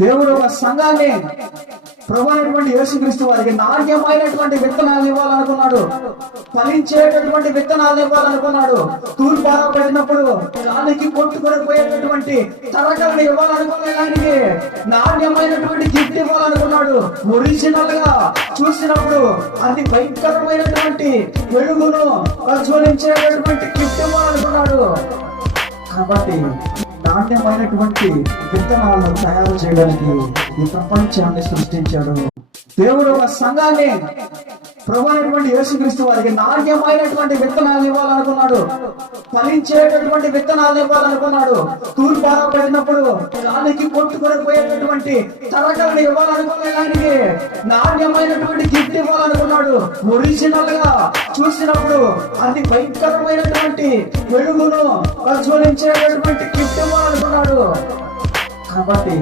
దేవుడు ఒక సంఘాన్ని ప్రభు అయినటువంటి యేసుక్రీస్తు వారికి నాణ్యమైనటువంటి విత్తనాలను ఇవ్వాలనుకున్నాడు. ఫలించేటటువంటి విత్తనాలను ఇవ్వాలనుకున్నాడు. తూర్పార పెట్టినప్పుడు దానికి కొట్టుకొని పోయేటటువంటి తరగలను ఇవ్వాలనుకునే దానికి నాణ్యమైనటువంటి గిఫ్ట్ ఇవ్వాలనుకున్నాడు. ఒరిజినల్ గా చూసినప్పుడు అది భయంకరమైనటువంటి వెలుగును ప్రజ్వలించేటటువంటి గిఫ్ట్ ఇవ్వాలనుకున్నాడు. కాబట్టి నాణ్యమైనటువంటి విత్తనాలను తయారు చేయడానికి ఈ ప్రపంచాన్ని సృష్టించాడు. దేవుడు ఒక సంఘాన్ని ప్రభు అయినటువంటి యేసుక్రీస్తు వారికి నాణ్యమైనటువంటి విత్తనాలను ఇవ్వాలనుకున్నాడు. ఫలించేటటువంటి విత్తనాలను ఇవ్వాలనుకున్నాడు. తూర్పార పెట్టినప్పుడు దానికి కొట్టుకొని పోయేటటువంటి తరగలను ఇవ్వాలనుకునే దానికి నాణ్యమైనటువంటి గిఫ్ట్ ఇవ్వాలనుకున్నాడు. ఒరిజినల్ గా చూసినప్పుడు అది భయంకరమైనటువంటి వెలుగును ప్రజ్వలించేటటువంటి గిఫ్ట్ ఇవ్వాలనుకున్నాడు. కాబట్టి